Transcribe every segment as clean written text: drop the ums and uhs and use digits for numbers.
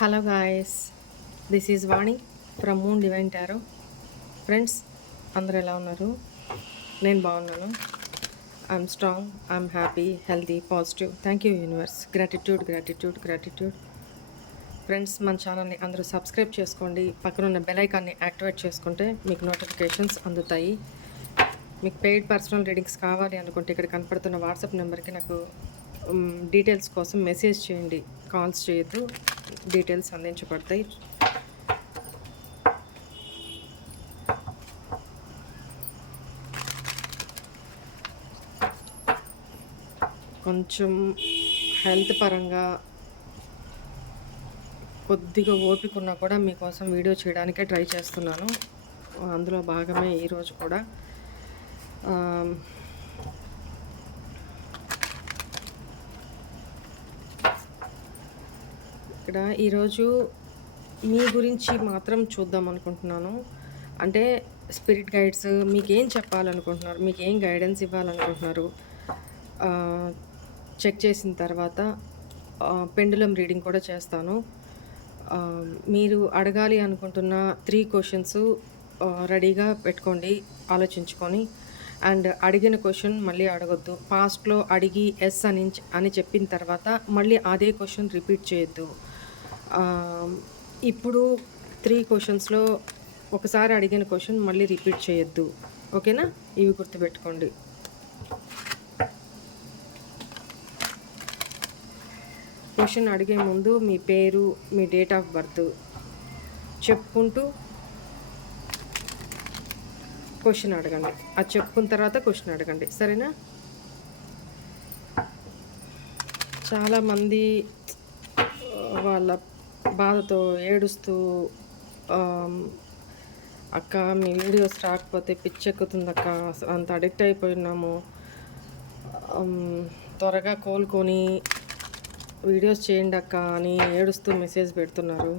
Hello guys, this is Vani from moon divine tarot. Friends, అందరూ ఎలా ఉన్నారు? నేను బాగున్నాను. I'm strong, I'm happy, healthy, positive. Thank you universe. Gratitude gratitude gratitude. Friends, మన ఛానల్ని అందరూ సబ్స్క్రైబ్ చేసుకోండి. పక్కనున్న బెల్ ఐకాన్ని యాక్టివేట్ చేసుకుంటే మీకు నోటిఫికేషన్స్ అందుతాయి. మీకు పెయిడ్ పర్సనల్ రీడింగ్స్ కావాలి అనుకుంటే ఇక్కడ కనపడుతున్న వాట్సాప్ నెంబర్కి నాకు డీటెయిల్స్ కోసం మెసేజ్ చేయండి. కాల్స్ చేయొద్దు, డీటెయిల్స్ అందించబడతాయి. కొంచెం హెల్త్ పరంగా కొద్దిగా ఓపిక ఉన్నా కూడా మీకోసం వీడియో చేయడానికే ట్రై చేస్తున్నాను. అందులో భాగమే ఈరోజు కూడా. ఇక్కడ ఈరోజు మీ గురించి మాత్రం చూద్దాం అనుకుంటున్నాను. అంటే స్పిరిట్ గైడ్స్ మీకు ఏం చెప్పాలనుకుంటున్నారు, మీకు ఏం గైడెన్స్ ఇవ్వాలనుకుంటున్నారు చెక్ చేసిన తర్వాత పెండులం రీడింగ్ కూడా చేస్తాను. మీరు అడగాలి అనుకుంటున్న 3 క్వశ్చన్స్ రెడీగా పెట్టుకోండి, ఆలోచించుకొని. అండ్ అడిగిన క్వశ్చన్ మళ్ళీ అడగొద్దు. పాస్ట్లో అడిగి ఎస్ అని చెప్పిన తర్వాత మళ్ళీ అదే క్వశ్చన్ రిపీట్ చేయొద్దు. ఇప్పుడు 3 క్వశ్చన్స్లో ఒకసారి అడిగిన క్వశ్చన్ మళ్ళీ రిపీట్ చేయొద్దు. ఓకేనా? ఇవి గుర్తుపెట్టుకోండి. క్వశ్చన్ అడిగే ముందు మీ పేరు, మీ డేట్ ఆఫ్ బర్త్ చెప్పుకుంటూ క్వశ్చన్ అడగండి. అది చెప్పుకున్న తర్వాత క్వశ్చన్ అడగండి, సరేనా? చాలామంది వాళ్ళ బాధతో ఏడుస్తూ అక్క మీ వీడియోస్ రాకపోతే పిచ్చెక్కుతుంది అక్క, అంత అడిక్ట్ అయిపోయినాము, త్వరగా కోలుకొని వీడియోస్ చేయండి అక్క అని ఏడుస్తూ మెసేజ్ పెడుతున్నారు.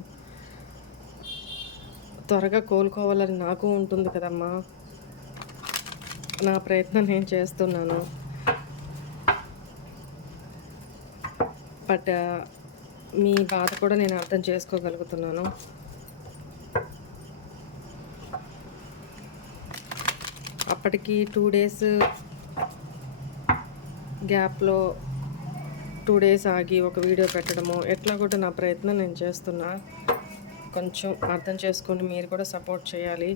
త్వరగా కోలుకోవాలని నాకు ఉంటుంది కదమ్మా. నా ప్రయత్నం నేను చేస్తున్నాను. బట్ మీ బాధ కూడా నేను అర్థం చేసుకోగలుగుతున్నాను. అప్పటికి 2 డేస్ గ్యాప్లో 2 డేస్ ఆగి ఒక వీడియో పెట్టడము, ఎట్లా కూడా నా ప్రయత్నం నేను చేస్తున్నా. కొంచెం అర్థం చేసుకొని మీరు కూడా సపోర్ట్ చేయాలి.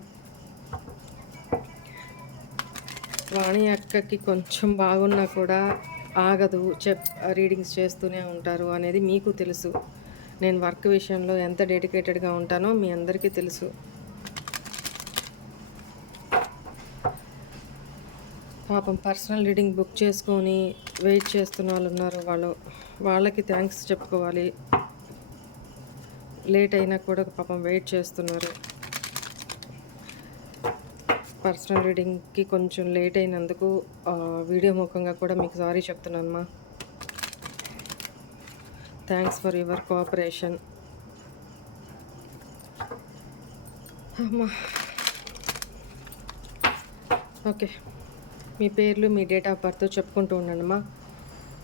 వాణి అక్కకి కొంచెం బాగున్నా కూడా ఆగదు, రీడింగ్స్ చేస్తూనే ఉంటారు అనేది మీకు తెలుసు. నేను వర్క్ విషయంలో ఎంత డెడికేటెడ్గా ఉంటానో మీ అందరికీ తెలుసు. పాపం పర్సనల్ రీడింగ్ బుక్ చేసుకొని వెయిట్ చేస్తున్న వాళ్ళు ఉన్నారు. వాళ్ళకి థ్యాంక్స్ చెప్పుకోవాలి. లేట్ అయినా కూడా పాపం వెయిట్ చేస్తున్నారు. పర్సనల్ రీడింగ్కి కొంచెం లేట్ అయినందుకు వీడియో ముఖంగా కూడా మీకు సారీ చెప్తున్నానమ్మా. Thanks for your cooperation. అమ్మా, ఓకే. మీ పేర్లు, మీ డేట్ ఆఫ్ బర్త్ చెప్పుకుంటూ ఉండండిమ్మా.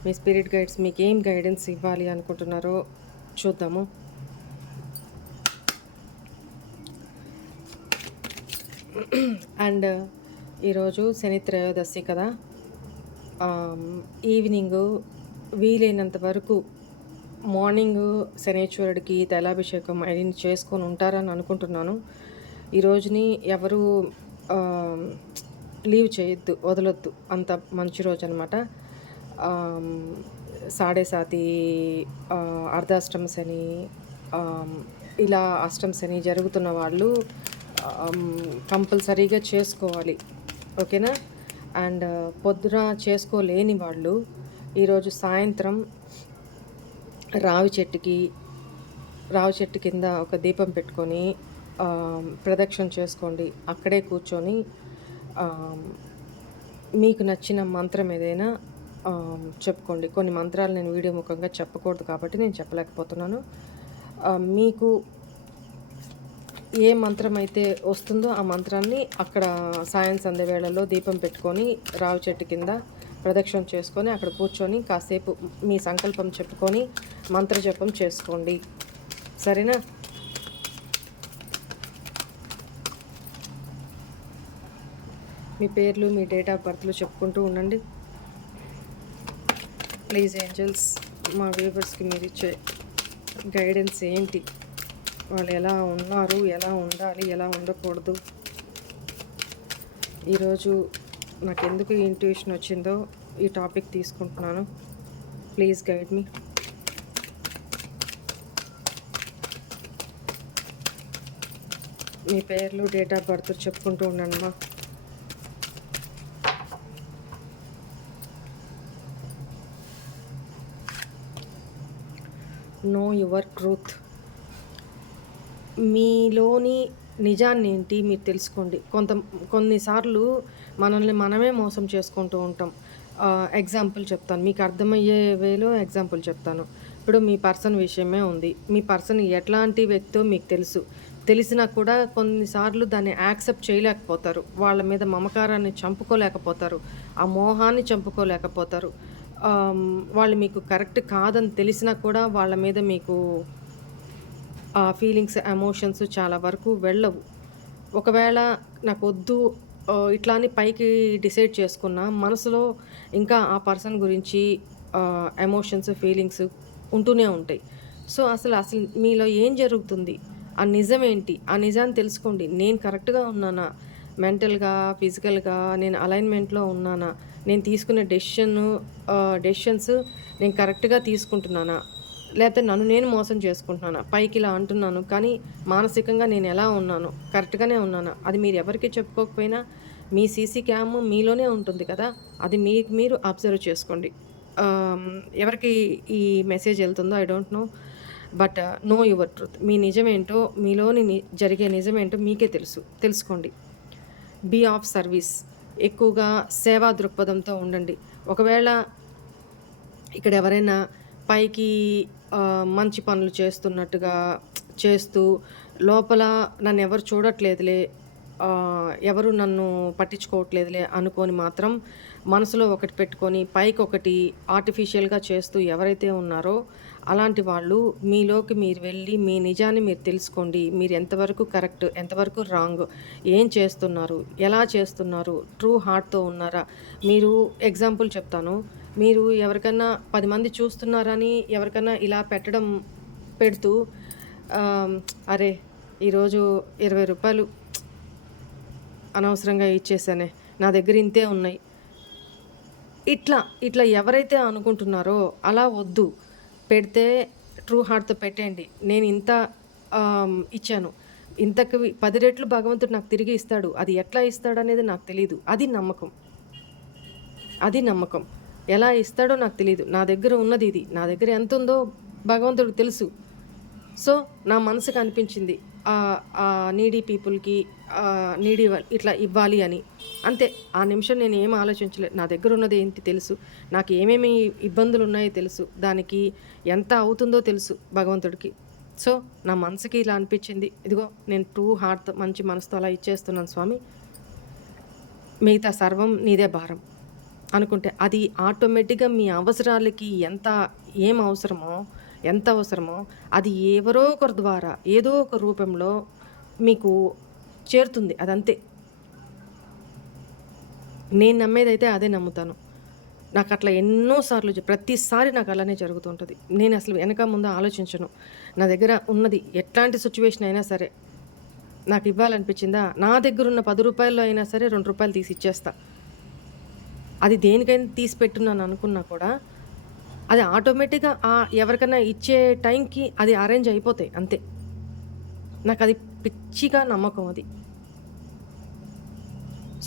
మీ స్పిరిట్ గైడ్స్ మీకు ఏం గైడెన్స్ ఇవ్వాలి అనుకుంటున్నారో చూద్దాము. అండ్ ఈరోజు శని త్రయోదశి కదా, ఈవినింగ్ వీలైనంత వరకు మార్నింగ్ శనేశ్వరుడికి తైలాభిషేకం అయిన చేసుకొని ఉంటారని అనుకుంటున్నాను. ఈరోజుని ఎవరు లీవ్ చేయొద్దు, వదలొద్దు. అంత మంచి రోజు అనమాట. సాడే సాతి, అర్ధాష్టమ శని, ఇలా అష్టమ శని జరుగుతున్న వాళ్ళు కంపల్సరీగా చేసుకోవాలి. ఓకేనా? అండ్ పొద్దున చేసుకోలేని వాళ్ళు ఈరోజు సాయంత్రం రావి చెట్టు కింద ఒక దీపం పెట్టుకొని ప్రదక్షిణ చేసుకోండి. అక్కడే కూర్చొని మీకు నచ్చిన మంత్రం ఏదైనా చెప్పుకోండి. కొన్ని మంత్రాలు నేను వీడియో ముఖంగా చెప్పకూడదు కాబట్టి నేను చెప్పలేకపోతున్నాను. మీకు ఏ మంత్రం అయితే వస్తుందో ఆ మంత్రాన్ని అక్కడ సాయం సంధ్య వేళల్లో దీపం పెట్టుకొని రావి చెట్టు కింద ప్రదక్షిణ చేసుకొని అక్కడ కూర్చొని కాసేపు మీ సంకల్పం చెప్పుకొని మంత్రజపం చేసుకోండి. సరేనా? మీ పేర్లు, మీ డేట్ ఆఫ్ బర్త్లు చెప్పుకుంటూ ఉండండి. ప్లీజ్ ఏంజల్స్, మా వ్యూవర్స్కి మీరు ఇచ్చే గైడెన్స్ ఏంటి, వాళ్ళు ఎలా ఉన్నారు, ఎలా ఉండాలి, ఎలా ఉండకూడదు, ఈరోజు నాకు ఎందుకు ఈ ఇంట్యూషన్ వచ్చిందో ఈ టాపిక్ తీసుకుంటున్నాను. ప్లీజ్ గైడ్ మీ. మీ పేర్లు, డేట్ ఆఫ్ బర్త్ చెప్పుకుంటూ ఉండండి మా. Know your truth. మీలోని నిజాన్ని ఏంటి మీరు తెలుసుకోండి. కొన్నిసార్లు మనల్ని మనమే మోసం చేసుకుంటూ ఉంటాం. ఎగ్జాంపుల్ చెప్తాను, మీకు అర్థమయ్యే వేలో ఎగ్జాంపుల్ చెప్తాను. ఇప్పుడు మీ పర్సన్ విషయమే ఉంది. మీ పర్సన్ ఎట్లాంటి వ్యక్తో మీకు తెలుసు. తెలిసినా కూడా కొన్నిసార్లు దాన్ని యాక్సెప్ట్ చేయలేకపోతారు. వాళ్ళ మీద మమకారాన్ని చంపుకోలేకపోతారు. ఆ మోహాన్ని చంపుకోలేకపోతారు. వాళ్ళు మీకు కరెక్ట్ కాదని తెలిసినా కూడా వాళ్ళ మీద మీకు ఫీలింగ్స్, ఎమోషన్స్ చాలా వరకు వెళ్ళవు. ఒకవేళ నాకొద్దు ఇట్లా అని పైకి డిసైడ్ చేసుకున్నా, మనసులో ఇంకా ఆ పర్సన్ గురించి ఎమోషన్స్, ఫీలింగ్స్ ఉంటూనే ఉంటాయి. సో, అసలు మీలో ఏం జరుగుతుంది? ఆ నిజం ఏంటి? ఆ నిజాన్ని తెలుసుకోండి. నేను కరెక్ట్‌గా ఉన్నానా? మెంటల్‌గా, ఫిజికల్‌గా నేను అలైన్‌మెంట్‌లో ఉన్నానా? నేను తీసుకునే డెసిషన్స్ నేను కరెక్ట్‌గా తీసుకుంటున్నానా? లేకపోతే నన్ను నేను మోసం చేసుకుంటున్నానా? పైకి ఇలా అంటున్నాను, కానీ మానసికంగా నేను ఎలా ఉన్నాను? కరెక్ట్‌గానే ఉన్నానా? అది మీరు ఎవరికీ చెప్పుకోకపోయినా మీ సీసీ క్యామ్ మీలోనే ఉంటుంది కదా! అది మీకు మీరు అబ్జర్వ్ చేసుకోండి. ఎవరికి ఈ మెసేజ్ ఎళ్తుందో I don't know. But know your truth. మీ నిజమేంటో, మీలోని జరిగే నిజమేంటో మీకే తెలుసుకోండి. Be of service. ఎక్కువగా సేవా దృక్పథంతో ఉండండి. ఒకవేళ ఇక్కడ ఎవరైనా పైకి మంచి పనులు చేస్తున్నట్టుగా చేస్తూ, లోపల నన్నెవరు చూడట్లేదులే, ఎవరు నన్ను పట్టించుకోవట్లేదులే అనుకోని మాత్రం మనసులో ఒకటి పెట్టుకొని పైకొకటి ఆర్టిఫిషియల్‌గా చేస్తూ ఎవరైతే ఉన్నారో, అలాంటి వాళ్ళు మీలోకి మీరు వెళ్ళి మీ నిజాన్ని మీరు తెలుసుకోండి. మీరు ఎంతవరకు కరెక్ట్, ఎంతవరకు రాంగ్, ఏం చేస్తున్నారు, ఎలా చేస్తున్నారు, ట్రూ హార్ట్‌తో ఉన్నారా? మీరు ఎగ్జాంపుల్ చెప్తాను. మీరు ఎవరికన్నా 10 మంది చూస్తున్నారని ఎవరికన్నా ఇలా పెడుతూ అరే! ఈరోజు రూ. 20 అనవసరంగా ఇచ్చేసానే, నా దగ్గర ఇంతే ఉన్నాయి. ఇట్లా ఎవరైతే అనుకుంటున్నారో అలా వద్దు. పెడితే ట్రూ హార్ట్‌తో పెట్టేయండి. నేను ఇంత ఇచ్చాను. ఇంతకు 10 రెట్లు భగవంతుడు నాకు తిరిగి ఇస్తాడు. అది ఎట్లా ఇస్తాడనేది నాకు తెలీదు. అది నమ్మకం. అది నమ్మకం. ఎలా ఇస్తాడో నాకు తెలీదు. నా దగ్గర ఉన్నది ఇది. నా దగ్గర ఎంతుందో భగవంతుడికి తెలుసు. సో, నా మనసుకు అనిపించింది నీడీ పీపుల్‌కి నీడీ ఇట్లా ఇవ్వాలి అని. అంతే. ఆ నిమిషం నేను ఏమి ఆలోచించలేదు. నా దగ్గర ఉన్నది ఏంటి తెలుసు. నాకు ఏమేమి ఇబ్బందులున్నాయో తెలుసు. దానికి ఎంత అవుతుందో తెలుసు భగవంతుడికి. సో, నా మనసుకి ఇలా అనిపించింది. ఇదిగో నేను ట్రూ హార్ట్‌తో మంచి మనసుతో అలా ఇచ్చేస్తున్నాను స్వామి. మిగతా సర్వం నీదే భారం అనుకుంటే, అది ఆటోమేటిక్‌గా మీ అవసరాలకి ఎంత అవసరమో అది ఎవరో ఒకరి ద్వారా ఏదో ఒక రూపంలో మీకు చేరుతుంది. అదంతే. నేను నమ్మేదైతే అదే నమ్ముతాను. నాకట్లా ఎన్నో సార్లు ప్రతిసారి నాకు అలానే జరుగుతుంటది. నేనసలు వెనక ముందు ఆలోచించను. నా దగ్గర ఉన్నది ఎట్లాంటి సిట్యుయేషన్ అయినా సరే, నాకివ్వాలనిపించిందా, నా దగ్గరున్న రూ. 10 అయినా సరే రూ. 2 తీసి ఇచ్చేస్తా. అది దేనికైనా తీసి పెట్టున్నాను అనుకున్నా కూడా, అది ఆటోమేటిక్‌గా ఎవరికన్నా ఇచ్చే టైంకి అది అరేంజ్ అయిపోతాయి అంతే. నాకది పిచ్చిగా నమ్మకం అది.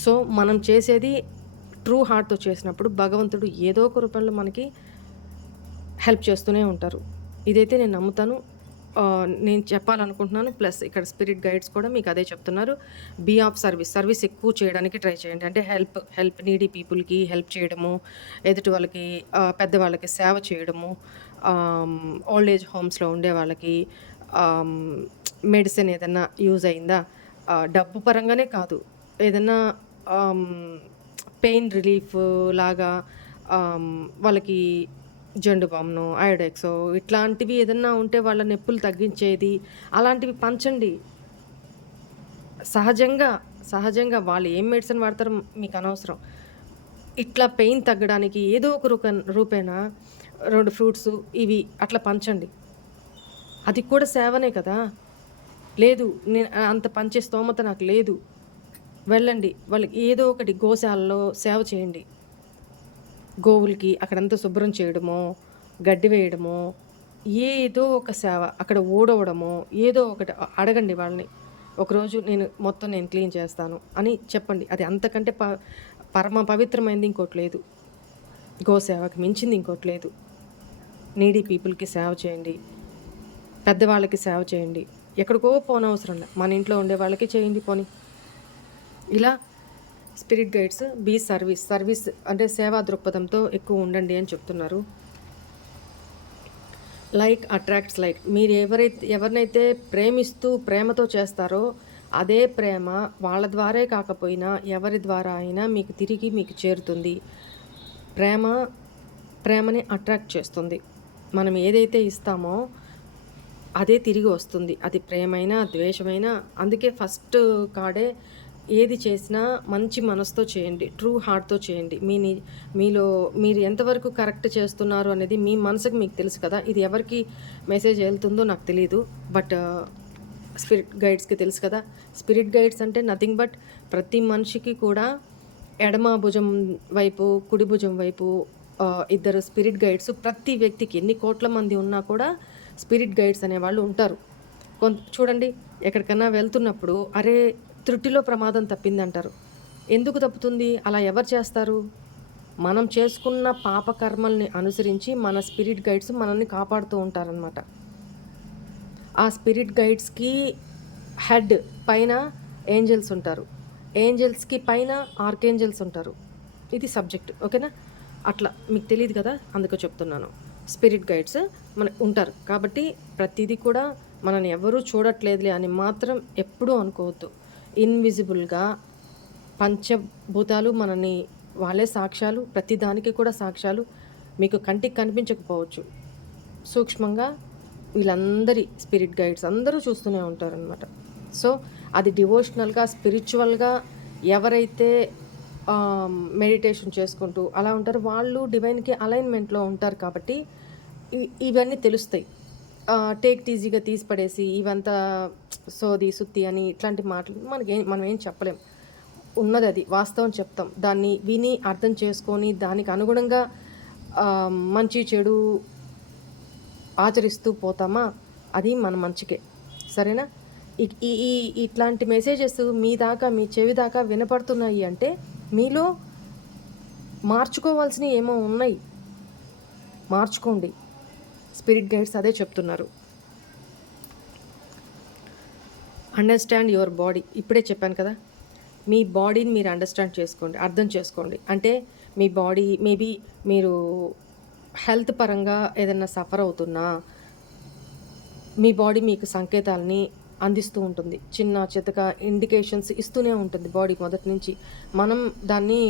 సో, మనం చేసేది ట్రూ హార్ట్‌తో చేసినప్పుడు భగవంతుడు ఏదో ఒక రూపంలో మనకి హెల్ప్ చేస్తూనే ఉంటారు. ఇదైతే నేను నమ్ముతాను. నేను చెప్పాలనుకుంటున్నాను. ప్లస్ ఇక్కడ స్పిరిట్ గైడ్స్ కూడా మీకు అదే చెప్తున్నారు. బీ ఆఫ్ సర్వీస్ ఎక్కువ చేయడానికి ట్రై చేయండి. అంటే హెల్ప్ నీడీ పీపుల్‌కి హెల్ప్ చేయడము, ఎదుటి వాళ్ళకి పెద్దవాళ్ళకి సేవ చేయడము, ఓల్డ్ ఏజ్ హోమ్స్‌లో ఉండే వాళ్ళకి మెడిసిన్ ఏదన్నా యూజ్ అయిందా, డబ్బు పరంగానే కాదు, ఏదన్నా పెయిన్ రిలీఫ్ లాగా వాళ్ళకి జెండు బామ్‌నో, అయోడెక్సో ఇట్లాంటివి ఏదన్నా ఉంటే వాళ్ళ నొప్పులు తగ్గించేది అలాంటివి పంచండి. సహజంగా, సహజంగా వాళ్ళు ఏం మెడిసిన్ వాడతారో మీకనవసరం. ఇట్లా పెయిన్ తగ్గడానికి ఏదో ఒక రూపేణా 2 ఫ్రూట్సు ఇవి అట్లా పంచండి. అది కూడా సేవనే కదా! లేదు నేను అంత పంచే స్తోమత నాకు లేదు. వెళ్ళండి. వాళ్ళకి ఏదో ఒకటి గోశాలలో సేవ చేయండి. గోవులకి అక్కడంతా శుభ్రం చేయడమో, గడ్డి వేయడమో, ఏదో ఒక సేవ. అక్కడ ఊడవడమో, ఏదో ఒకటి అడగండి వాళ్ళని. ఒకరోజు నేను క్లీన్ చేస్తాను అని చెప్పండి. అది అంతకంటే పరమ పవిత్రమైనది ఇంకోటి లేదు. గోసేవకి మించింది ఇంకోటి లేదు. నీడీ పీపుల్‌కి సేవ చేయండి. పెద్దవాళ్ళకి సేవ చేయండి. ఎక్కడికో పోనవసరంలే. మన ఇంట్లో ఉండే వాళ్ళకి చేయండి పోనీ. ఇలా spirit guides be service. Service అంటే సేవా దృక్పథంతో ఎక్కువ ఉండండి అని చెప్తున్నారు. Like attracts like. మీరు ఎవరినైతే ప్రేమిస్తూ ప్రేమతో చేస్తారో అదే ప్రేమ వాళ్ళ ద్వారే కాకపోయినా ఎవరి ద్వారా అయినా మీకు తిరిగి మీకు చేరుతుంది. ప్రేమ ప్రేమని అట్రాక్ట్ చేస్తుంది. మనం ఏదైతే ఇస్తామో అదే తిరిగి వస్తుంది. అది ప్రేమైనా, ద్వేషమైనా. అందుకే ఫస్ట్ కాడే ఏది చేసినా మంచి మనసుతో చేయండి. ట్రూ హార్ట్‌తో చేయండి. మీలో మీరు ఎంతవరకు కరెక్ట్ చేస్తున్నారు అనేది మీ మనసుకి మీకు తెలుసు కదా! ఇది ఎవరికి మెసేజ్ ఎళ్తుందో నాకు తెలీదు. బట్ స్పిరిట్ గైడ్స్‌కి తెలుసు కదా! స్పిరిట్ గైడ్స్ అంటే నథింగ్ బట్ ప్రతి మనిషికి కూడా ఎడమ భుజం వైపు, కుడి భుజం వైపు ఇద్దరు స్పిరిట్ గైడ్స్ ప్రతి వ్యక్తికి ఎన్ని కోట్ల మంది ఉన్నా కూడా స్పిరిట్ గైడ్స్ అనేవాళ్ళు ఉంటారు. చూడండి ఎక్కడికన్నా వెళ్తున్నప్పుడు అరే! త్రుటిలో ప్రమాదం తప్పిందంటారు. ఎందుకు తప్పుతుంది? అలా ఎవరు చేస్తారు? మనం చేసుకున్న పాపకర్మల్ని అనుసరించి మన స్పిరిట్ గైడ్స్ మనల్ని కాపాడుతూ ఉంటారనమాట. ఆ స్పిరిట్ గైడ్స్‌కి హెడ్ పైన ఏంజెల్స్ ఉంటారు. ఏంజెల్స్‌కి పైన ఆర్కేంజెల్స్ ఉంటారు. ఇది సబ్జెక్ట్. ఓకేనా? అట్లా మీకు తెలీదు కదా! అందుకే చెప్తున్నాను. స్పిరిట్ గైడ్స్ ఉంటారు. కాబట్టి ప్రతీది కూడా మనల్ని ఎవరూ చూడట్లేదులే అని మాత్రం ఎప్పుడూ అనుకోవద్దు. ఇన్విజిబుల్‌గా పంచభూతాలు మనని వాళ్ళే సాక్ష్యాలు. ప్రతి దానికి కూడా సాక్ష్యాలు. మీకు కంటికి కనిపించకపోవచ్చు. సూక్ష్మంగా వీళ్ళందరి స్పిరిట్ గైడ్స్ అందరూ చూస్తూనే ఉంటారనమాట. సో, అది డివోషనల్‌గా, స్పిరిచువల్‌గా ఎవరైతే మెడిటేషన్ చేసుకుంటూ అలా ఉంటారో వాళ్ళు డివైన్‌కి అలైన్‌మెంట్‌లో ఉంటారు కాబట్టి ఇవన్నీ తెలుస్తాయి. టేక్ ఇట్ ఈజీగా తీసి పడేసి ఇవంతా సోది, సుత్తి అని ఇట్లాంటి మాటలు మనం ఏం చెప్పలేం. ఉన్నదది. వాస్తవం చెప్తాం. దాన్ని విని అర్థం చేసుకొని దానికి అనుగుణంగా మంచి, చెడు ఆచరిస్తూ పోతామా అది మన మంచికే. సరేనా? ఈ ఈ ఈ ఇట్లాంటి మెసేజెస్ మీ దాకా, మీ చెవి దాకా వినపడుతున్నాయి అంటే మీలో మార్చుకోవాల్సినవి ఏమో ఉన్నాయి. మార్చుకోండి. స్పిరిట్ గైడ్స్ అదే చెప్తున్నారు. Understand your body. ఇప్పుడే చెప్పాను కదా! మీ బాడీని మీరు అండర్స్టాండ్ చేసుకోండి. అర్థం చేసుకోండి. అంటే మీ బాడీ మేబీ మీరు హెల్త్ పరంగా ఏదన్నా సఫర్ అవుతున్నా మీ బాడీ మీకు సంకేతాలని అందిస్తూ ఉంటుంది. చిన్న చితక ఇండికేషన్స్ ఇస్తూనే ఉంటుంది బాడీ మొదటి నుంచి. మనం దాన్ని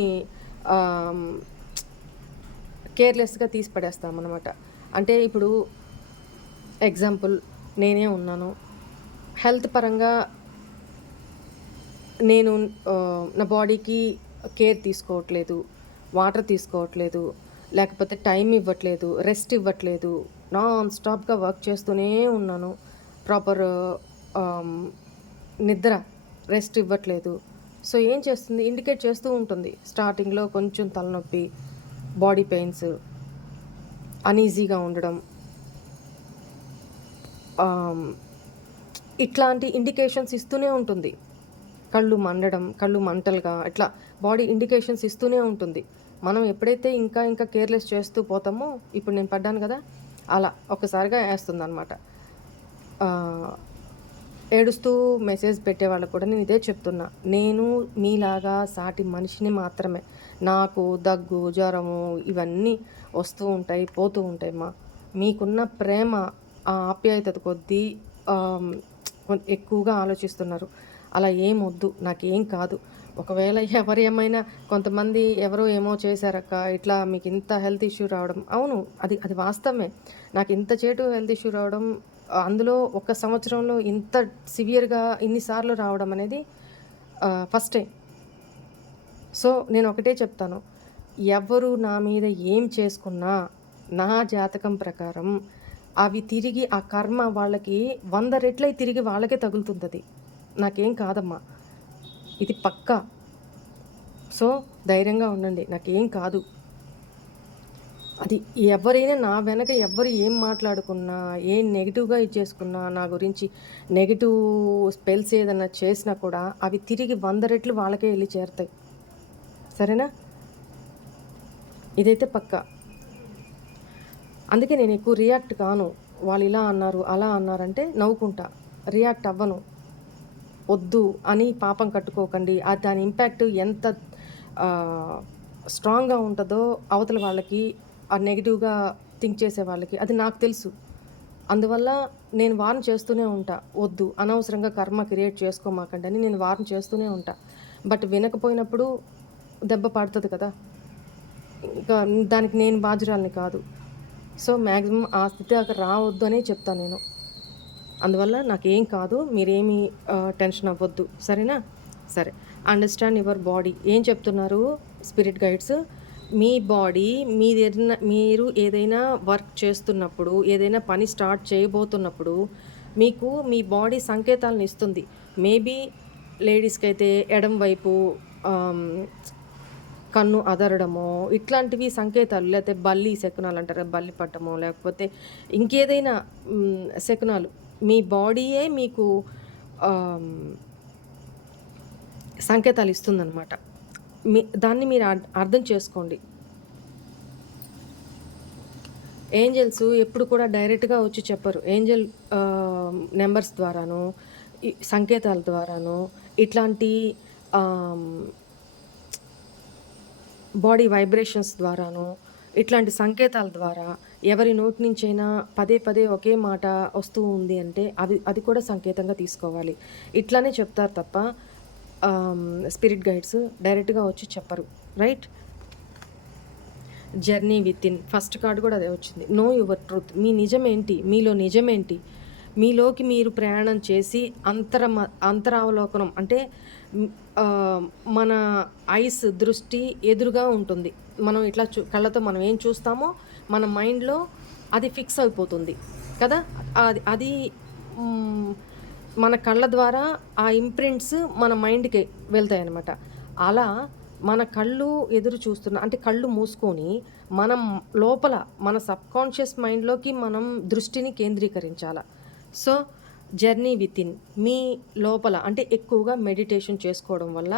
కేర్‌లెస్‌గా తీసి పడేస్తామనమాట. అంటే ఇప్పుడు ఎగ్జాంపుల్ నేనే ఉన్నాను. హెల్త్ పరంగా నేను నా బాడీకి కేర్ తీసుకోవట్లేదు, వాటర్ తీసుకోవట్లేదు, లేకపోతే టైం ఇవ్వట్లేదు, రెస్ట్ ఇవ్వట్లేదు. నాన్ స్టాప్‌గా వర్క్ చేస్తూనే ఉన్నాను. ప్రాపర్ నిద్ర, రెస్ట్ ఇవ్వట్లేదు. సో, ఏం చేస్తుంది? ఇండికేట్ చేస్తూ ఉంటుంది. స్టార్టింగ్‌లో కొంచెం తలనొప్పి, బాడీ పెయిన్స్, అనీజీగా ఉండడం. ఇట్లాంటి ఇండికేషన్స్ ఇస్తూనే ఉంటుంది. కళ్ళు మండడం, కళ్ళు మంటలుగా ఇట్లా బాడీ ఇండికేషన్స్ ఇస్తూనే ఉంటుంది. మనం ఎప్పుడైతే ఇంకా కేర్‌లెస్ చేస్తూ పోతామో ఇప్పుడు నేను పడ్డాను కదా! అలా ఒక్కసారిగా ఏస్తుందనమాట. ఏడుస్తూ మెసేజ్ పెట్టేవాళ్ళకి కూడా నేను ఇదే చెప్తున్నా. నేను మీలాగా సాటి మనిషిని మాత్రమే. నాకు దగ్గు, జ్వరము ఇవన్నీ వస్తూ ఉంటాయి, పోతూ ఉంటాయమ్మా. మీకున్న ప్రేమ, ఆ ఆప్యాయత కొద్దీ ఎక్కువగా ఆలోచిస్తున్నారు. అలా ఏమొద్దు. నాకేం కాదు. ఒకవేళ ఎవరు ఏమైనా కొంతమంది ఎవరో ఏమో చేశారక్క, ఇట్లా మీకు ఇంత హెల్త్ ఇష్యూ రావడం అవును. అది అది వాస్తవమే. నాకు ఇంత చేటు హెల్త్ ఇష్యూ రావడం, అందులో ఒక సంవత్సరంలో ఇంత సివియర్‌గా ఇన్ని సార్లు రావడం అనేది ఫస్ట్ టైం. సో, నేను ఒకటే చెప్తాను. ఎవరు నా మీద ఏం చేసుకున్నా, నా జాతకం ప్రకారం అవి తిరిగి ఆ కర్మ వాళ్ళకి 100 రెట్లయి తిరిగి వాళ్ళకే తగులుతుందది. నాకేం కాదమ్మా. ఇది పక్కా. సో, ధైర్యంగా ఉండండి. నాకేం కాదు. అది ఎవరైనా నా వెనక ఎవ్వరు ఏం మాట్లాడుకున్నా, ఏం నెగెటివ్‌గా ఇచ్చేసుకున్నా, నా గురించి నెగెటివ్ స్పెల్స్ ఏదన్నా చేసినా కూడా అవి తిరిగి 100 రెట్లు వాళ్ళకే ఎళ్లి చేరతాయి. సరేనా? ఇదైతే పక్కా. అందుకే నేను ఎక్కువ రియాక్ట్ కాను. వాళ్ళు ఇలా అన్నారు, అలా అన్నారంటే నవ్వుకుంటా. రియాక్ట్ అవ్వను. వద్దు అని పాపం కట్టుకోకండి. దాని ఇంపాక్ట్ ఎంత ఆహ్, స్ట్రాంగ్‌గా ఉంటదో అవతల వాళ్ళకి, ఆ నెగెటివ్‌గా థింక్ చేసే వాళ్ళకి అది నాకు తెలుసు. అందువల్ల నేను వార్న్ చేస్తూనే ఉంటా. వద్దు అనవసరంగా కర్మ క్రియేట్ చేసుకోమాకండి అని నేను వార్న్ చేస్తూనే ఉంటా. బట్ వినకపోయినప్పుడు దెబ్బ పడతది కదా! ఇంకా దానికి నేను బాధ్యురాలిని కాదు. సో, మాక్సిమం ఆ స్థితి దాకా రావద్దు అనే చెప్తా నేను. అందువల్ల నాకేం కాదు. మీరేమి టెన్షన్ అవ్వద్దు. సరేనా? సరే. Understand your body. ఏం చెప్తున్నారు స్పిరిట్ గైడ్స్? మీ బాడీ మీరు ఏదైనా వర్క్ చేస్తున్నప్పుడు, ఏదైనా పని స్టార్ట్ చేయబోతున్నప్పుడు, మీకు మీ బాడీ సంకేతాలను ఇస్తుంది. మేబీ లేడీస్‌కైతే ఎడమ వైపు ఆహ్, కన్ను అదరడమో, ఇట్లాంటివి సంకేతాలు. లేతే బల్లి శకునాలంటారు. బల్లి పట్టమో, లేకపోతే ఇంకేదైనా శకునాలు. మీ బాడీయే మీకు ఆహ్, సంకేతాలు ఇస్తుందనమాట. దాన్ని మీరు అర్థం చేసుకోండి. ఏంజెల్స్ ఎప్పుడు కూడా డైరెక్ట్‌గా వచ్చి చెప్పరు. ఏంజెల్ నంబర్స్ ద్వారానో, ఈ సంకేతాల ద్వారానో, ఇట్లాంటి ఆహ్, బాడీ వైబ్రేషన్స్ ద్వారానో, ఇట్లాంటి సంకేతాల ద్వారా ఎవరి నోటి నుంచైనా పదే పదే ఒకే మాట వస్తూ ఉంది అంటే అది కూడా సంకేతంగా తీసుకోవాలి. ఇట్లానే చెప్తారు తప్ప స్పిరిట్ గైడ్స్ డైరెక్ట్‌గా వచ్చి చెప్పరు. Right? Journey within first card కూడా అదే వచ్చింది. Know your truth. మీ నిజమేంటి? మీలో నిజమేంటి? మీలోకి మీరు ప్రయాణం చేసి అంతరావలోకనం అంటే ఆహ్, మన దృష్టి ఎదురుగా ఉంటుంది. మనం ఇట్లా కళ్ళతో మనం ఏం చూస్తామో మన మైండ్‌లో అది ఫిక్స్ అయిపోతుంది కదా! అది అది హ్మ్, మన కళ్ళ ద్వారా ఆ ఇంప్రింట్స్ మన మైండ్‌కి వెళ్తాయన్నమాట. అలా మన కళ్ళు ఎదురు చూస్తున్న అంటే కళ్ళు మూసుకొని మనం లోపల మన సబ్‌కాన్షియస్ మైండ్‌లోకి మనం దృష్టిని కేంద్రీకరించాల. సో, జర్నీ వితిన్ మీ లోపల అంటే ఎక్కువగా మెడిటేషన్ చేసుకోవడం వల్ల,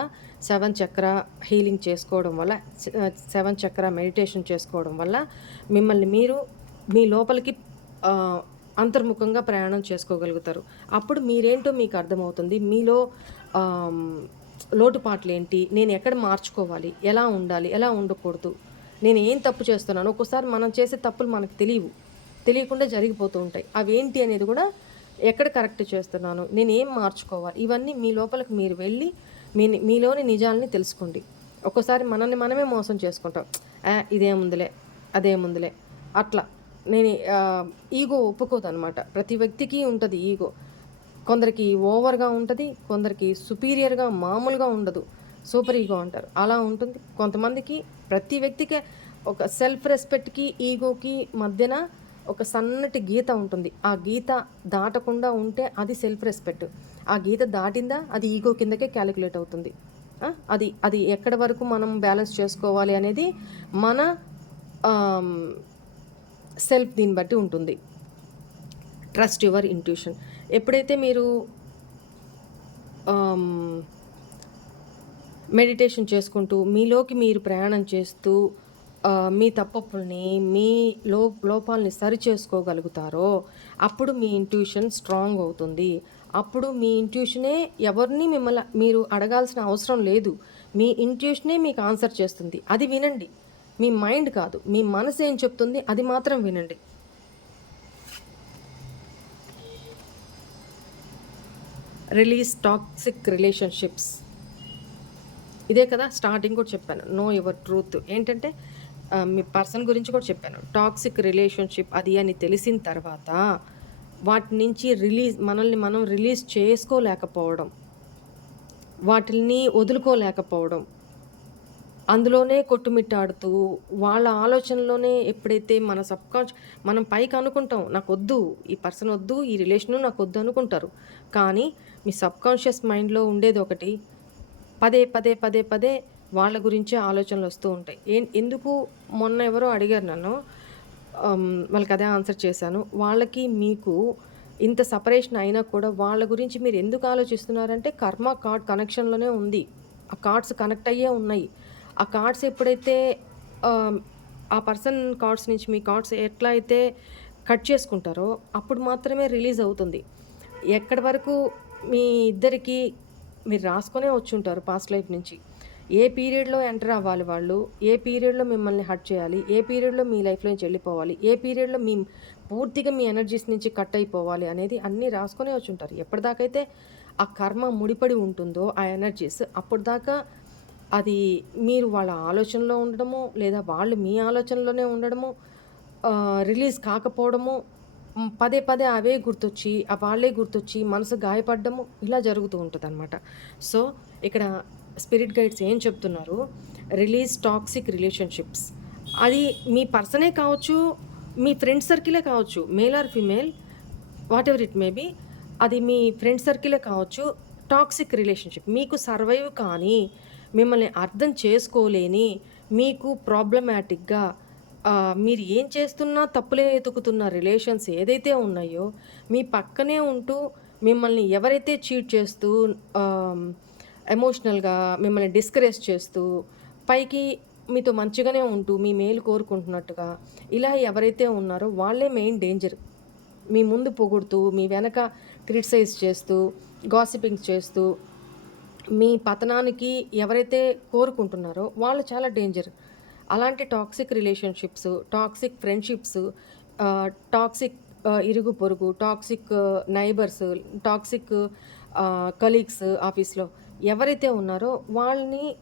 7 చక్ర హీలింగ్ చేసుకోవడం వల్ల, 7 చక్ర మెడిటేషన్ చేసుకోవడం వల్ల మిమ్మల్ని మీరు మీ లోపలికి ఆహ్, అంతర్ముఖంగా ప్రయాణం చేసుకోగలుగుతారు. అప్పుడు మీరేంటో మీకు అర్థమవుతుంది. మీలో ఆహ్, లోటుపాట్లేంటి? నేను ఎక్కడ మార్చుకోవాలి? ఎలా ఉండాలి? ఎలా ఉండకూడదు? నేను ఏం తప్పు చేస్తున్నాను? ఒక్కోసారి మనం చేసే తప్పులు మనకు తెలీవు. తెలియకుండా జరిగిపోతూ ఉంటాయి. అవేంటి అనేది కూడా ఎక్కడ కరెక్ట్ చేస్తున్నాను? నేనేం మార్చుకోవాలి? ఇవన్నీ మీ లోపలికి మీరు వెళ్ళి మీలోని నిజాల్ని తెలుసుకోండి. ఒక్కోసారి మనల్ని మనమే మోసం చేసుకుంటాం. ఇదేముందిలే, అదేముందిలే అట్లా. నేను ఈగో ఒప్పుకోదనమాట. ప్రతి వ్యక్తికి ఉంటది ఈగో. కొందరికి ఓవర్‌గా ఉంటది. కొందరికి సుపీరియర్‌గా మామూలుగా ఉండదు. సూపర్ ఈగో అంటారు. అలా ఉంటుంది. కొంతమందికి ప్రతి వ్యక్తికి ఒక సెల్ఫ్ రెస్పెక్ట్‌కి, ఈగోకి మధ్యన ఒక సన్నటి గీత ఉంటుంది. ఆ గీత దాటకుండా ఉంటే అది సెల్ఫ్ రెస్పెక్ట్. ఆ గీత దాటిందా అది ఈగో కిందకే క్యాలిక్యులేట్ అవుతుంది. అది అది ఎక్కడి వరకు మనం బ్యాలెన్స్ చేసుకోవాలి అనేది మన ఆహ్, సెల్ఫ్ దీన్ని బట్టి ఉంటుంది. Trust your intuition. ఎప్పుడైతే మీరు ఆహ్, మెడిటేషన్ చేసుకుంటూ, మీలోకి మీరు ప్రయాణం చేస్తూ మీ తప్పొప్పుల్ని, మీ లోపాల్ని సరిచేసుకోగలుగుతారో, అప్పుడు మీ ఇంట్యూషన్ స్ట్రాంగ్ అవుతుంది. అప్పుడు మీ ఇంట్యూషనే ఎవరిని మీరు అడగాల్సిన అవసరం లేదు. మీ ఇంట్యూషనే మీకు ఆన్సర్ చేస్తుంది. అది వినండి. మీ మైండ్ కాదు. మీ మనసు ఏం చెప్తుంది అది మాత్రం వినండి. Release toxic relationships. ఇదే కదా స్టార్టింగ్ కూడా చెప్పాను. Know your truth. ఏంటంటే మీ పర్సన్ గురించి కూడా చెప్పాను. టాక్సిక్ రిలేషన్‌షిప్ అది అని తెలిసిన తర్వాత వాటి నుంచి మనల్ని మనం రిలీజ్ చేసుకోలేకపోవడం, వాటిల్ని వదులుకోలేకపోవడం, అందులోనే కొట్టుమిట్టాడుతూ వాళ్ళ ఆలోచనలోనే ఎప్పుడైతే మనం పైకి అనుకుంటాం నాకొద్దు, ఈ పర్సన్ వద్దు, ఈ రిలేషను నాకొద్దు అనుకుంటారు. కానీ మీ సబ్‌కాన్షియస్ మైండ్‌లో ఉండేది ఒకటి. పదే, పదే, పదే, పదే వాళ్ళ గురించే ఆలోచనలొస్తూ ఉంటాయి. ఎందుకు మొన్న ఎవరో అడిగారు నన్ను. వాళ్ళకదే ఆన్సర్ చేశాను. వాళ్ళకి మీకు ఇంత సెపరేషన్ అయినా కూడా వాళ్ళ గురించి మీరెందుకు ఆలోచిస్తున్నారంటే కర్మ కార్డ్ కనెక్షన్‌లోనే ఉంది. ఆ కార్డ్స్ కనెక్ట్ అయ్యే ఉన్నాయి. ఆ కార్డ్స్ ఎప్పుడైతే ఆహ్, ఆ పర్సన్ కార్డ్స్ నుంచి మీ కార్డ్స్ ఎట్లా అయితే కట్ చేసుకుంటారో అప్పుడు మాత్రమే రిలీజ్ అవుతుంది. ఎక్కడి వరకు మీ ఇద్దరికీ మీరు రాసుకొనే వచ్చుంటారు పాస్ట్ లైఫ్ నుంచి. ఏ పీరియడ్‌లో ఎంటర్ అవ్వాలి వాళ్ళు, ఏ పీరియడ్‌లో మిమ్మల్ని హర్ట్ చేయాలి, ఏ పీరియడ్‌లో మీ లైఫ్‌లో నుంచి వెళ్ళిపోవాలి, ఏ పీరియడ్‌లో పూర్తిగా మీ ఎనర్జీస్ నుంచి కట్ అయిపోవాలి అనేది అన్నీ రాసుకొనే వచ్చుంటారు. ఎప్పటిదాకైతే ఆ కర్మ ముడిపడి ఉంటుందో ఆ ఎనర్జీస్ అప్పటిదాకా అది మీరు వాళ్ళ ఆలోచనలో ఉండడమో, లేదా వాళ్ళు మీ ఆలోచనలోనే ఉండడమో, రిలీజ్ కాకపోవడమో, పదే పదే అవే గుర్తొచ్చి, వాళ్ళే గుర్తొచ్చి మనసు గాయపడ్డము ఇలా జరుగుతూ ఉంటదనమాట. సో, ఇక్కడ స్పిరిట్ గైడ్స్ ఏం చెప్తున్నారు, రిలీజ్ టాక్సిక్ రిలేషన్‌షిప్స్. అది మీ పర్సనే కావచ్చు, మీ ఫ్రెండ్ సర్కిలే కావచ్చు, male or female whatever it may be. అది మీ ఫ్రెండ్ సర్కిలే కావచ్చు. టాక్సిక్ రిలేషన్‌షిప్ మీకు సర్వైవ్ కానీ, మిమ్మల్ని అర్థం చేసుకోలేని, మీకు ప్రాబ్లమాటిక్‌గా మీరు ఏం చేస్తున్నా తప్పులే ఎతుకుతున్న రిలేషన్స్ ఏదైతే ఉన్నాయో, మీ పక్కనే ఉంటూ మిమ్మల్ని ఎవరైతే చీట్ చేస్తూ ఆహ్, ఎమోషనల్‌గా మిమ్మల్ని డిస్కరేజ్ చేస్తూ, పైకి మీతో మంచిగానే ఉంటూ, మీ మేలు కోరుకుంటున్నట్టుగా, ఇలా ఎవరైతే ఉన్నారో వాళ్ళే మెయిన్ డేంజర్. మీ ముందు పొగుడుతూ, మీ వెనక క్రిటిసైజ్ చేస్తూ, గాసిపింగ్ చేస్తూ, మీ పతనానికి ఎవరైతే కోరుకుంటున్నారో వాళ్ళు చాలా డేంజర్. అలాంటి toxic relationships, toxic friendships, toxic ఇరుగు పొరుగు, టాక్సిక్ నైబర్స్, టాక్సిక్ కలీగ్స్ ఆఫీస్‌లో ఎవరైతే ఉన్నారో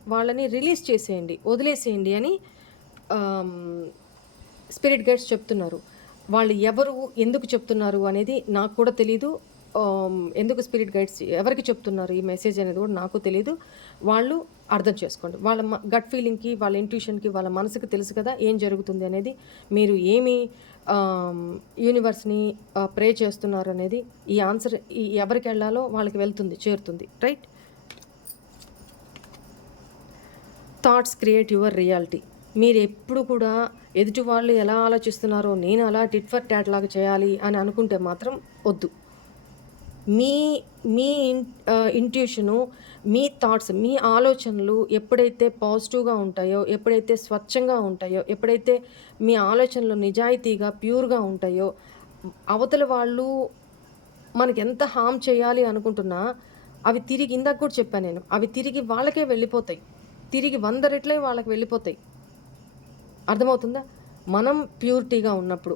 వాళ్ళని రిలీజ్ చేసేయండి, వదిలేసేయండి అని ఆహ్, స్పిరిట్ గైడ్స్ చెప్తున్నారు. వాళ్ళు ఎవరు, ఎందుకు చెప్తున్నారు అనేది నాకు కూడా తెలీదు. ఎందుకు స్పిరిట్ గైడ్స్ ఎవరికి చెప్తున్నారు ఈ మెసేజ్ అనేది కూడా నాకు తెలీదు. వాళ్ళు అర్థం చేసుకోండి. వాళ్ళ గట్ ఫీలింగ్‌కి, వాళ్ళ ఇంట్యూషన్‌కి, వాళ్ళ మనసుకి తెలుసు కదా ఏం జరుగుతుంది అనేది. మీరు ఏమి ఆహ్, యూనివర్స్‌ని ప్రే చేస్తున్నారనేది ఈ ఆన్సర్ ఎవరికెళ్ళాలో వాళ్ళకి వెళ్తుంది, చేరుతుంది. Right? Thoughts create your reality. మీరెప్పుడు కూడా ఎదుటి వాళ్ళు ఎలా ఆలోచిస్తున్నారో నేను అలా టిట్ ఫర్ టాట్ లాగా చేయాలి అని అనుకుంటే మాత్రం వద్దు. మీ మీ ఇంట్యూషను, మీ థాట్స్, మీ ఆలోచనలు ఎప్పుడైతే పాజిటివ్‌గా ఉంటాయో, ఎప్పుడైతే స్వచ్ఛంగా ఉంటాయో, ఎప్పుడైతే మీ ఆలోచనలు నిజాయితీగా, ప్యూర్‌గా ఉంటాయో, అవతల వాళ్ళు మనకెంత హార్మ్ చేయాలి అనుకుంటున్నా, అవి తిరిగి ఇందాక కూడా చెప్పా నేను. అవి తిరిగి వాళ్ళకే వెళ్ళిపోతాయి. తిరిగి 100 రెట్లే వాళ్ళకి వెళ్ళిపోతాయి. అర్థమవుతుందా? మనం ప్యూరిటీగా ఉన్నప్పుడు.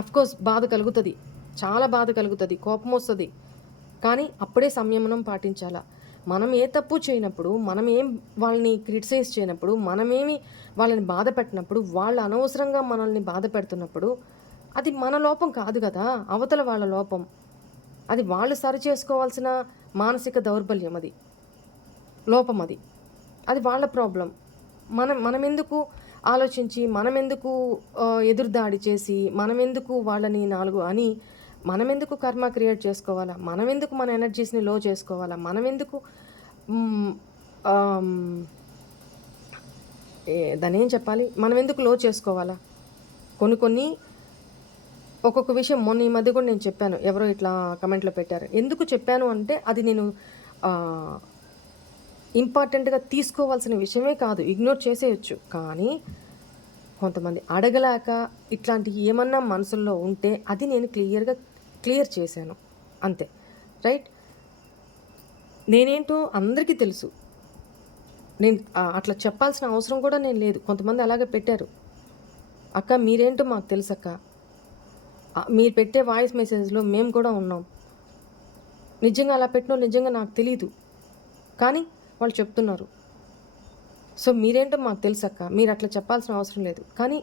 అఫ్‌కోర్స్ బాధ కలుగుతది. చాలా బాధ కలుగుతది. కోపమొస్తది. కానీ అప్పుడే సంయమనం పాటించాల. మనం ఏ తప్పు చేయనప్పుడు, మనమేం వాళ్ళని క్రిటిసైజ్ చేయనప్పుడు, మనమేమి వాళ్ళని బాధ పెట్టినప్పుడు, వాళ్ళు అనవసరంగా మనల్ని బాధ పెడుతున్నప్పుడు, అది మన లోపం కాదు గదా! అవతల వాళ్ళ లోపం. అది వాళ్ళు సరిచేసుకోవాల్సిన మానసిక దౌర్బల్యం అది. లోపం అది. అది వాళ్ళ ప్రాబ్లమ్. మనమెందుకు ఆలోచించి, మనమెందుకు ఎదురుదాడి చేసి, మనమెందుకు వాళ్ళని 4 అని, మనమెందుకు కర్మ క్రియేట్ చేసుకోవాలా? మనమెందుకు మన ఎనర్జీస్‌ని లో చేసుకోవాలా? మనమెందుకు హ్మ్. ఆహ్, హ్మ్. దాన్నేం చెప్పాలి? మనమెందుకు లో చేసుకోవాలా? కొన్ని కొన్ని ఒక్కొక్క విషయం మొన్న ఈ మధ్య కూడా నేను చెప్పాను. ఎవరో ఇట్లా కామెంట్‌లో పెట్టారు. ఎందుకు చెప్పాను అంటే అది నేను ఆహ్, ఇంపార్టెంట్‌గా తీసుకోవాల్సిన విషయమే కాదు. ఇగ్నోర్ చేసేయొచ్చు. కానీ కొంతమంది అడగలేక ఇట్లాంటియి ఏమన్నా మనసుల్లో ఉంటే అది నేను క్లియర్ చేశాను. అంతే. రైట్? నేనేంటో అందరికీ తెలుసు. నేను అట్లా చెప్పాల్సిన అవసరం కూడా లేదు. కొంతమంది అలాగే పెట్టారు. "అక్క మీరేంటో మాకు తెలుసక్క. మీరు పెట్టే వాయిస్ మెసేజ్‌లో మేము కూడా ఉన్నాం. నిజంగా అలా పెట్టినోళ్ళు నిజంగా నాకు తెలీదు. కానీ వాళ్ళు చెప్తున్నారు." సో మీరేంటో మాకు తెలుసక్క, మీరు అట్లా చెప్పాల్సిన అవసరం లేదు. కానీ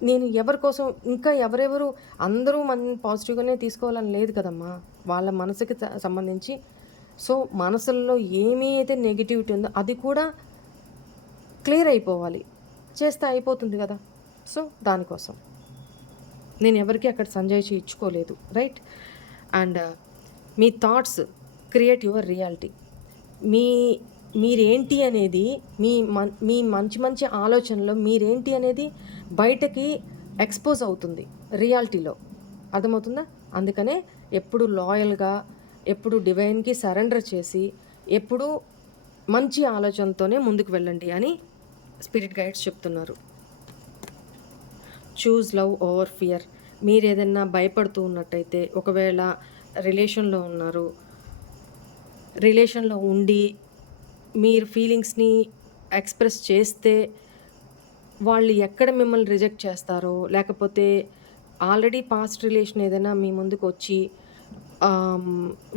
నేను ఎవరి కోసం ఇంకా ఎవరెవరు అందరూ మన పాజిటివ్‌గానే తీసుకోవాలని లేదు కదమ్మా! వాళ్ళ మనసుకి సంబంధించి సో, మనసుల్లో ఏమి అయితే నెగెటివిటీ ఉందో అది కూడా క్లియర్ అయిపోవాలి. చేస్తే అయిపోతుంది గదా! సో, దానికోసం. నేను ఎవరికీ అక్కడ సంజాయిషీ ఇచ్చుకోలేదు. రైట్? అండ్ మీ థాట్స్ క్రియేట్ యువర్ రియాలిటీ. మీ మీరేంటి అనేది మీ మంచి మంచి ఆలోచనలో మీరేంటి అనేది బయటకి ఎక్స్‌పోజ్ అవుతుంది రియాలిటీలో. అర్థమవుతుందా? అందుకనే ఎప్పుడు లాయల్‌గా, ఎప్పుడు డివైన్‌కి సరెండర్ చేసి, ఎప్పుడూ మంచి ఆలోచనతోనే ముందుకు వెళ్ళండి అని స్పిరిట్ గైడ్స్ చెప్తున్నారు. Choose love over fear. మీరేదన్నా భయపడుతూ ఉన్నట్టయితే, ఒకవేళ రిలేషన్‌లో ఉన్నారు, రిలేషన్‌లో ఉండి మీరు ఫీలింగ్స్‌ని ఎక్స్‌ప్రెస్ చేస్తే వాళ్ళు ఎక్కడ మిమ్మల్ని రిజెక్ట్ చేస్తారో, లేకపోతే ఆల్రెడీ పాస్ట్ రిలేషన్ ఏదైనా మీ ముందుకొచ్చి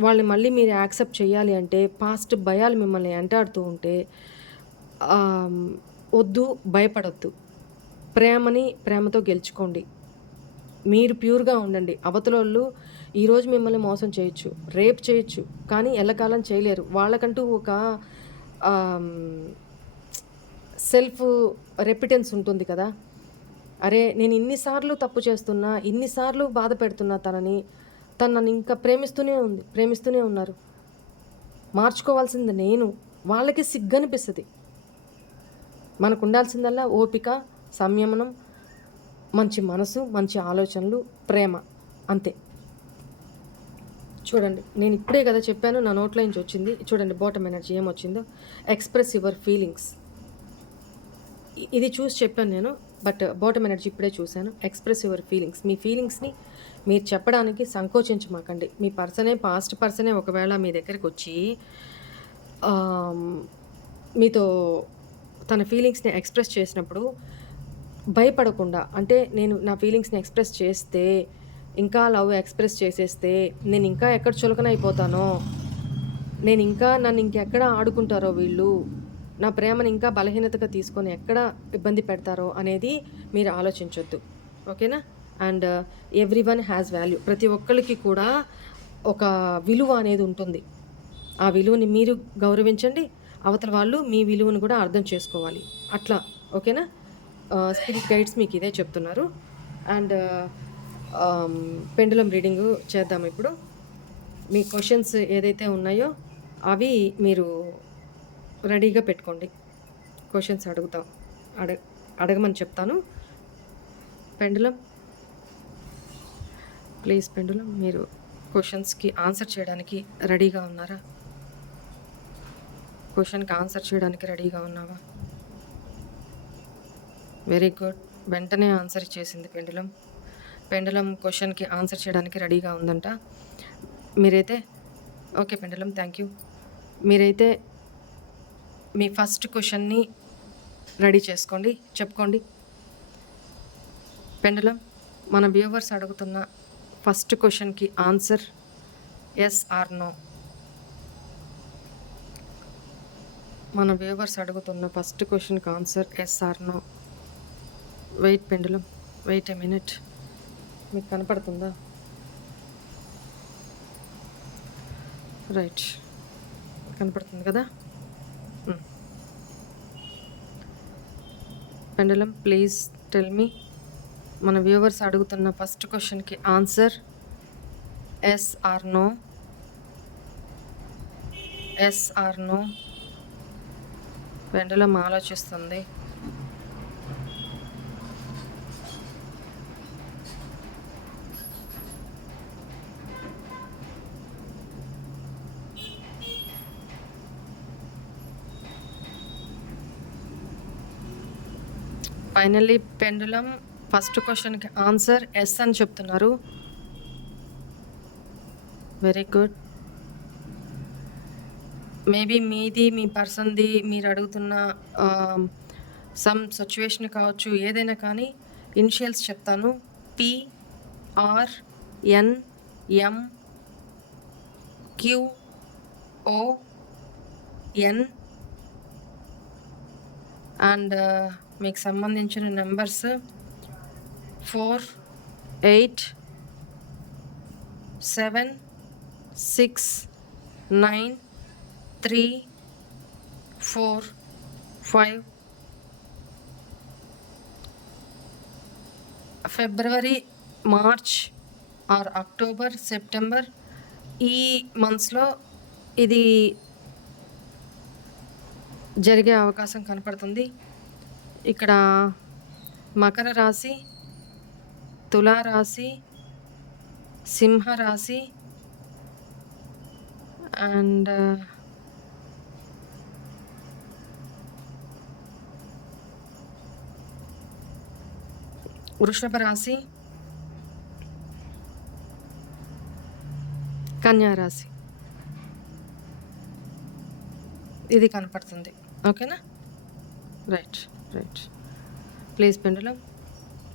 వాళ్ళని మళ్ళీ మీరు యాక్సెప్ట్ చేయాలి అంటే పాస్ట్ భయాలు మిమ్మల్ని వెంటాడుతూ ఉంటే వద్దు, భయపడొద్దు. ప్రేమతో గెలుచుకోండి. మీరు ప్యూర్‌గా ఉండండి. అవతలోళ్ళు ఈరోజు మిమ్మల్ని మోసం చేయొచ్చు, రేప్ చేయొచ్చు, కానీ ఎల్లకాలం చేయలేరు. వాళ్ళకంటూ ఒక ఆహ్, సెల్ఫ్ రెప్యుటెన్స్ ఉంటుంది కదా! అరే! నేను ఇన్ని సార్లు తప్పు చేస్తున్నా, ఇన్ని సార్లు బాధ పెడుతున్నా తనని, తను నన్ను ఇంకా ప్రేమిస్తూనే ఉన్నారు. మార్చుకోవాల్సింది నేను. వాళ్ళకి సిగ్గనిపిస్తది. మనకుండాల్సిందల్లా ఓపిక, సంయమనం, మంచి మనసు, మంచి ఆలోచనలు, ప్రేమ అంతే. చూడండి, నేను ఇప్పుడే కదా చెప్పాను, నా నోట్లో నుంచి వచ్చింది. చూడండి బాటమ్ ఎనర్జీ ఏమొచ్చిందో. Express your feelings. ఇది చూసి చెప్పాను నేను. బట్ బాటమ్ ఎనర్జీ ఇప్పుడే చూశాను. Express your feelings. మీ ఫీలింగ్స్‌ని మీరు చెప్పడానికి సంకోచించమాకండి. మీ పాస్ట్ పర్సనే ఒకవేళ మీ దగ్గరకొచ్చి మీతో తన ఫీలింగ్స్‌ని ఎక్స్‌ప్రెస్ చేసినప్పుడు భయపడకుండా, అంటే నేను నా ఫీలింగ్స్‌ని ఎక్స్‌ప్రెస్ చేస్తే, ఇంకా లవ్ ఎక్స్‌ప్రెస్ చేసేస్తే నేనింకా ఎక్కడ చులకనైపోతానో, నన్ను ఇంకెక్కడ ఆడుకుంటారో వీళ్ళు, నా ప్రేమని ఇంకా బలహీనతగా తీసుకొని ఎక్కడ ఇబ్బంది పెడతారో అనేది మీరు ఆలోచించొద్దు. ఓకేనా? And everyone has value. ప్రతి ఒక్కళ్ళకి కూడా ఒక విలువ అనేది ఉంటుంది. ఆ విలువని మీరు గౌరవించండి. అవతల వాళ్ళు మీ విలువను కూడా అర్థం చేసుకోవాలి. అట్లా. ఓకేనా? స్పిరిట్ గైడ్స్ మీకు ఇదే చెప్తున్నారు. అండ్ పెండులం రీడింగు చేద్దాం ఇప్పుడు. మీ క్వెషన్స్ ఏదైతే ఉన్నాయో అవి మీరు రెడీగా పెట్టుకోండి. క్వెషన్స్ అడగమని చెప్తాను. పెండులం, ప్లీజ్ పెండులం, మీరు క్వెషన్స్కి ఆన్సర్ చేయడానికి రెడీగా ఉన్నారా? క్వెషన్కి ఆన్సర్ చేయడానికి రెడీగా ఉన్నావా? Very good. వెంటనే ఆన్సర్ ఇచ్చేసింది పెండులం. పెండులం క్వెషన్కి ఆన్సర్ చేయడానికి రెడీగా ఉందంట. మీరైతే ఓకే పెండులం, థ్యాంక్ యూ. మీరైతే మీ ఫస్ట్ క్వెషన్ని రెడీ చేసుకోండి, చెప్పుకోండి. పెండులం, మన వ్యూవర్స్ అడుగుతున్న ఫస్ట్ క్వెషన్కి ఆన్సర్ ఎస్ ఆర్ నో. మన వ్యూవర్స్ అడుగుతున్న ఫస్ట్ క్వెషన్కి answer yes or no. Wait pendulum, wait a minute. మీకు కనపడుతుందా? రైట్, కనపడుతుంది కదా? పెండులం, ప్లీజ్ టెల్ మీ, మన వ్యూవర్స్ అడుగుతున్న ఫస్ట్ క్వెషన్కి answer yes or no. Yes or no. Pendulum ఆలోచిస్తుంది. ఫైనల్లీ పెండులం ఫస్ట్ క్వెషన్కి ఆన్సర్ ఎస్ అని చెప్తున్నారు. Very good. మేబీ మీది, మీ పర్సన్ది, మీరు అడుగుతున్న సమ్ సిచ్యువేషన్ కావచ్చు, ఏదైనా కానీ ఇనిషియల్స్ చెప్తాను. PRNMQON అండ్ మీకు సంబంధించిన numbers 4, 8, 7, 6, 9, 3, 4, 5. February, March or October, September ఈ మంత్స్లో ఇది జరిగే అవకాశం కనపడుతుంది. ఇక్కడ మకర రాశి, తులారాశి, సింహరాశి అండ్ వృషభ రాశి, కన్యా రాశి ఇది కనపడుతుంది. ఓకేనా? రైట్. ప్లీజ్ పెండులం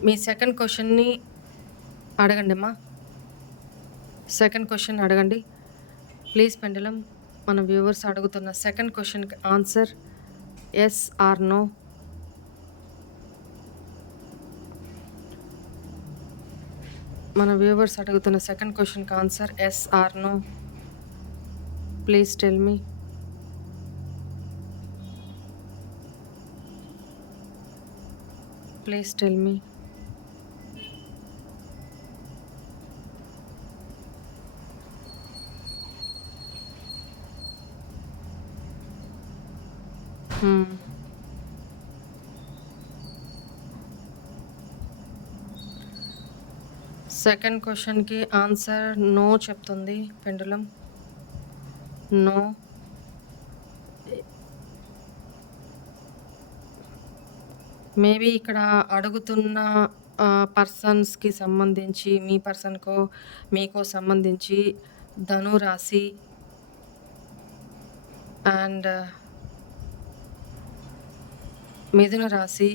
మీ సెకండ్ క్వశ్చన్ని అడగండి అమ్మా. సెకండ్ క్వశ్చన్ అడగండి ప్లీజ్ పెండులం. మన వ్యూవర్స్ అడుగుతున్న సెకండ్ క్వశ్చన్కి ఆన్సర్ ఎస్ ఆర్ నో. మన వ్యూవర్స్ అడుగుతున్న సెకండ్ క్వశ్చన్కి answer yes or no. Please tell me. Please tell me. Second క్వశ్చన్కి ఆన్సర్ నో చెప్తుంది పెండులం. నో. మేబీ ఇక్కడ అడుగుతున్న పర్సన్స్కి సంబంధించి మీ పర్సన్కో మీకో సంబంధించి ధను రాశి అండ్ మిథున రాశి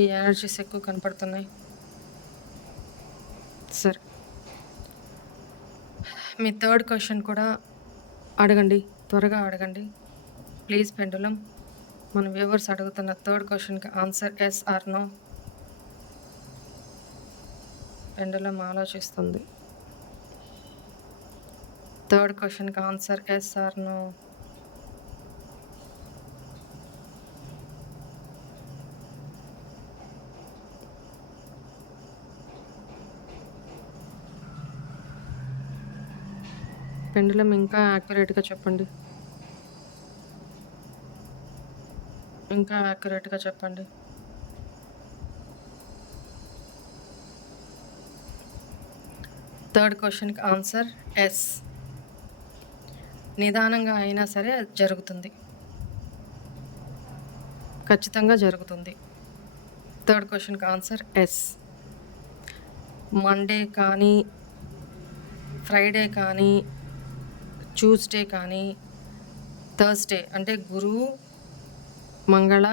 ఈ ఎనర్జీస్ ఎక్కువ కనపడుతున్నాయి. సరే, మీ థర్డ్ క్వశ్చన్ కూడా అడగండి, త్వరగా అడగండి ప్లీజ్ పెండులం. మన వ్యూవర్స్ అడుగుతున్న థర్డ్ క్వశ్చన్కి answer yes or no. Pendulum ఆలోచిస్తుంది. థర్డ్ క్వశ్చన్కి answer yes or no. Pendulum ఇంకా యాక్యురేట్గా చెప్పండి. ఇంకా యాక్యురేట్గా చెప్పండి. థర్డ్ క్వశ్చన్కి ఆన్సర్ ఎస్. నిదానంగా అయినా సరే జరుగుతుంది, ఖచ్చితంగా జరుగుతుంది. థర్డ్ క్వశ్చన్కి ఆన్సర్ ఎస్. మండే కానీ, ఫ్రైడే కానీ, ట్యూస్డే కానీ, థర్స్డే అంటే గురు, మంగళ,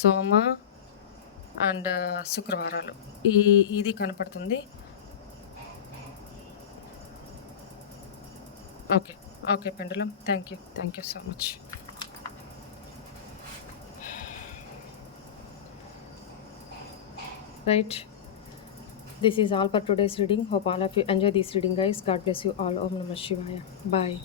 సోమ అండ్ శుక్రవారాలు ఇది కనపడుతుంది. Okay pendulum, thank you so much. Right, this is all for today's reading. Hope all of you enjoy this reading, guys. God bless you all. Om Namah Shivaya. Bye.